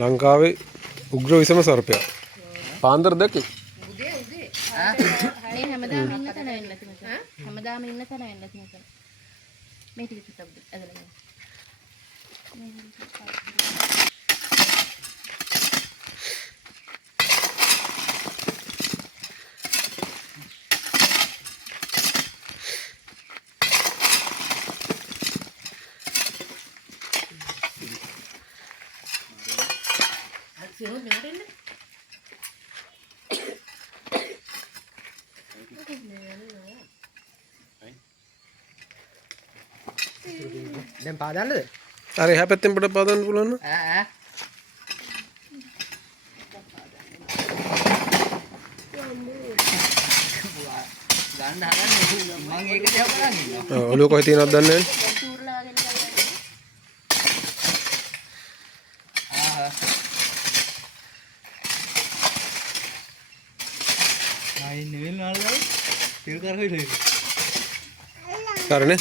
ලංකාවේ උග්‍ර විසම සර්පයා. පාන්දර දැක්කේ? උදේ මේ හැමදාම ඉන්න තැන වෙන්නේ නැති මචං. හැමදාම ඉන්න තැන වෙන්නේ නැති මචං. මේ ටික චුට්ටක් ඇදලා ගන්න. සියුම් මෙහාට එන්න. දැන් පාදන්නද? අර එහා පැත්තෙන් පොඩ පාදන්න පුළුවන් නේද? ඈ ගන්න හදන්නේ මම ඒක දිහා බලන් ඉන්නවා. ඔළුව කොහෙද තියෙනවද දන්නේ නැහැ. චූර්ලා වගේ නිකන් ආයි නෙවෙයි නාලයි තිර කරගෙන කරනේ.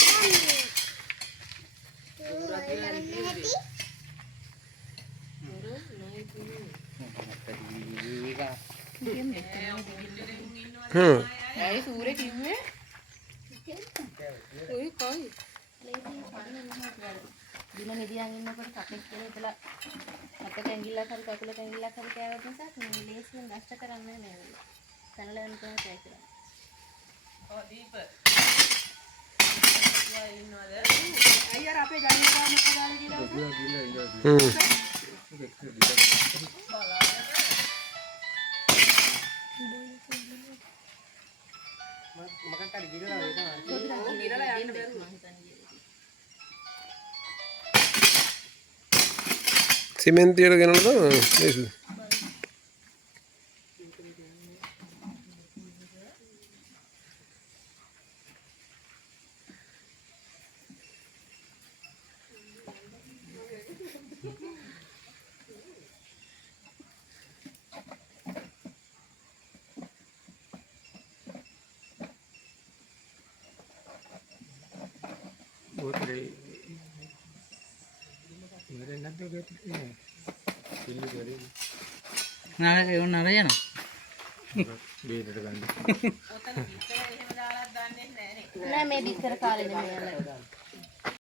ඇයි සූරේ කිව්වේ? ඔය කොයි? දින මෙදියන් ඉන්නකොට කපෙක් කියලා ඉතලා අතක ඇඟිල්ලක් හරි කකුලක ඇඟිල්ලක් හරි කෑවත් නිසා මේ ලේසියෙන් නෂ්ට කරන්නේ නැහැ. තනලා යන කෙනා කෑ කියලා. ඔව් දීප. අයිය අර අපේ ගණන් ගාන දාලා කියලා. මකට හරි ගිරලා ඒක ගිරලා යන්න බැරුව මං හිතන්නේ. සිමෙන්තියට ගෙනල්ලා දාන්න ලේසි. ඕතරේ ඉවරෙන් නැද්ද ඔකට නේ පිල්ලි කරේ නාලේ ඕන නර යනවා බේරට ගන්න නෑ මේ බිත්තර කාලේ නෙමෙයි.